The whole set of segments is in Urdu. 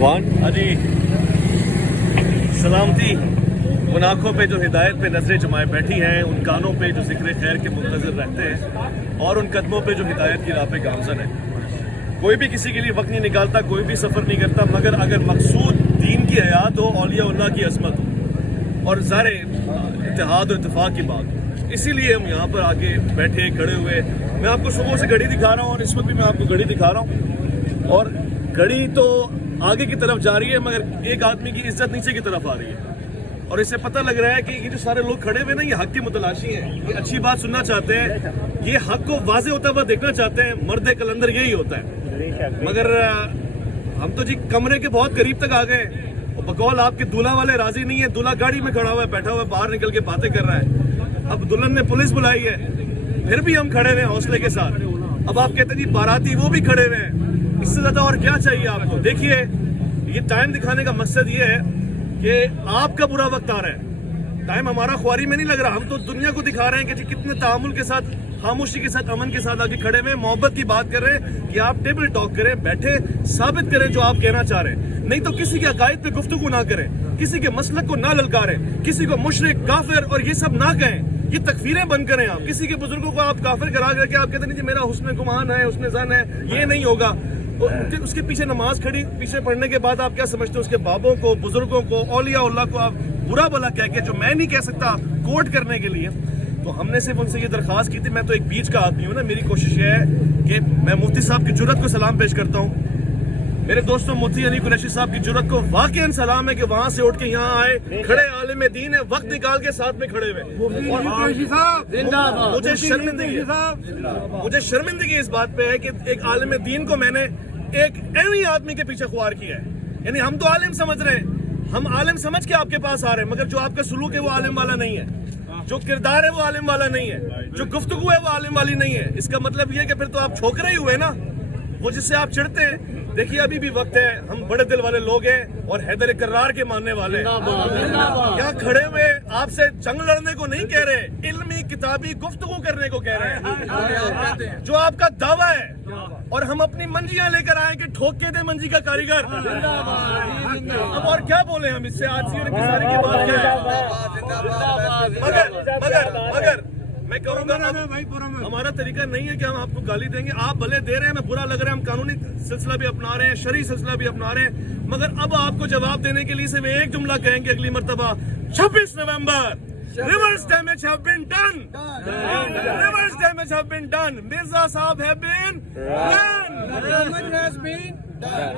جی سلامتی ان آنکھوں پہ جو ہدایت پہ نظریں جمائے بیٹھی ہیں، ان کانوں پہ جو ذکر خیر کے منتظر رہتے ہیں، اور ان قدموں پہ جو ہدایت کی راہ پہ گامزن ہے۔ کوئی بھی کسی کے لیے وقت نہیں نکالتا، کوئی بھی سفر نہیں کرتا، مگر اگر مقصود دین کی حیات ہو، اولیاء اللہ کی عظمت ہو اور ظاہر اتحاد و اتفاق کی بات ہو، اسی لیے ہم یہاں پر آگے بیٹھے کھڑے ہوئے۔ میں آپ کو صبح سے گھڑی دکھا رہا ہوں اور اس وقت بھی میں آپ کو گھڑی دکھا رہا ہوں، اور گھڑی تو آگے کی طرف جا رہی ہے مگر ایک آدمی کی عزت نیچے کی طرف آ رہی ہے، اور اس سے پتہ لگ رہا ہے کہ یہ جو سارے لوگ کھڑے ہوئے نا، یہ حق کی متلاشی ہیں، یہ اچھی بات سننا چاہتے ہیں، یہ حق کو واضح ہوتا ہوا دیکھنا چاہتے ہیں۔ مرد کلندر یہی ہوتا ہے، مگر ہم تو جی کمرے کے بہت قریب تک آ گئے، اور بقول آپ کے دولہا والے راضی نہیں ہے۔ دولہا گاڑی میں کھڑا ہوا ہے، بیٹھا ہوا ہے، باہر نکل کے باتیں کر رہا ہے۔ اب دلہن نے پولیس بلائی ہے، پھر بھی ہم کھڑے ہوئے ہیں حوصلے کے ساتھ۔ اب آپ کہتے ہیں جی باراتی وہ بھی کھڑے ہوئے ہیں، اس سے زیادہ اور کیا چاہیے آپ کو؟ دیکھیے یہ ٹائم دکھانے کا مقصد یہ ہے کہ آپ کا برا وقت آ رہا ہے، ٹائم ہمارا خواری میں نہیں لگ رہا۔ ہم تو دنیا کو دکھا رہے ہیں کہ جی کتنے تعامل کے ساتھ، خاموشی کے ساتھ، امن کے ساتھ آگے کھڑے ہوئے، محبت کی بات کر رہے ہیں کہ آپ ٹیبل ٹاک کریں، بیٹھے ثابت کریں جو آپ کہنا چاہ رہے ہیں، نہیں تو کسی کے عقائد پہ گفتگو نہ کریں، کسی کے مسلک کو نہ للکاریں، کسی کو مشرک، کافر اور یہ سب نہ کہیں، یہ تکفیریں بند کریں۔ آپ کسی کے بزرگوں کو آپ کافر کرا کر کے آپ کہتے ہیں جی میرا حسن گمان ہے، حسن ظن ہے، یہ نہیں ہوگا۔ اس کے پیچھے نماز کھڑی پیچھے پڑھنے کے بعد آپ کیا سمجھتے ہیں؟ اس کے بابوں کو، بزرگوں کو، اولیاء اللہ کو آپ برا بلا کہہ کے، جو میں نہیں کہہ سکتا کوٹ کرنے کے لیے، تو ہم نے صرف ان سے یہ درخواست کی تھی۔ میں تو ایک بیچ کا آدمی ہوں نا، میری کوشش یہ ہے کہ میں مفتی صاحب کی جرأت کو سلام پیش کرتا ہوں، میرے دوستوں مفتی علی قریشی صاحب کی جرأت کو واقعاً سلام ہے کہ وہاں سے اٹھ کے یہاں آئے، کھڑے عالم دین ہے، وقت نکال کے ساتھ میں کھڑے ہوئے۔ اور مجھے شرمندگی اس بات پہ ہے کہ ایک عالم دین کو میں نے ایک ایویں آدمی کے پیچھے خوار کیا ہے۔ یعنی ہم تو عالم سمجھ رہے ہیں، ہم عالم سمجھ کے آپ کے پاس آ رہے ہیں، مگر جو آپ کا سلوک ہے وہ عالم والا نہیں ہے، جو کردار ہے وہ عالم والا نہیں ہے، جو گفتگو ہے وہ عالم والی نہیں ہے۔ اس کا مطلب یہ ہے کہ پھر تو آپ چھوکرے ہی ہوئے نا، وہ جس سے آپ چڑھتے ہیں۔ دیکھیے ابھی بھی وقت ہے، ہم بڑے دل والے لوگ ہیں اور حیدر کرار کے ماننے والے ہیں۔ یہاں کھڑے ہوئے آپ سے جنگ لڑنے کو نہیں کہہ رہے، علمی کتابی گفتگو کرنے کو کہہ رہے ہیں، جو آپ کا دعویٰ ہے، اور ہم اپنی منجیاں لے کر آئیں کہ ٹھوک کے دے منجی کا کاریگر۔ اب اور کیا بولیں ہم اس سے؟ آج کی بات کیا ہے؟ مگر میں کہوں گا ہمارا طریقہ نہیں ہے کہ ہم آپ کو گالی دیں گے، آپ بھلے دے رہے ہیں، ہمیں برا لگ رہا ہے، ہم قانونی سلسلہ بھی اپنا رہے ہیں، شرعی سلسلہ بھی اپنا رہے ہیں، مگر اب آپ کو جواب دینے کے لیے صرف ایک جملہ کہیں گے اگلی مرتبہ 26 نومبر reverse damage have been done. Reverse damage have been done. Mirza Sahab have been done. Damage has been done.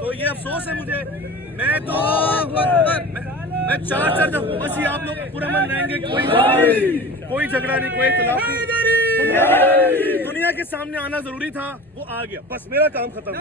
تو یہ افسوس ہے مجھے، میں چار بس یہ آپ لوگ پورا من رہیں گے، کوئی جھگڑا نہیں، کوئی اختلاف نہیں، دنیا کے سامنے آنا ضروری تھا، وہ آ گیا، بس میرا کام ختم۔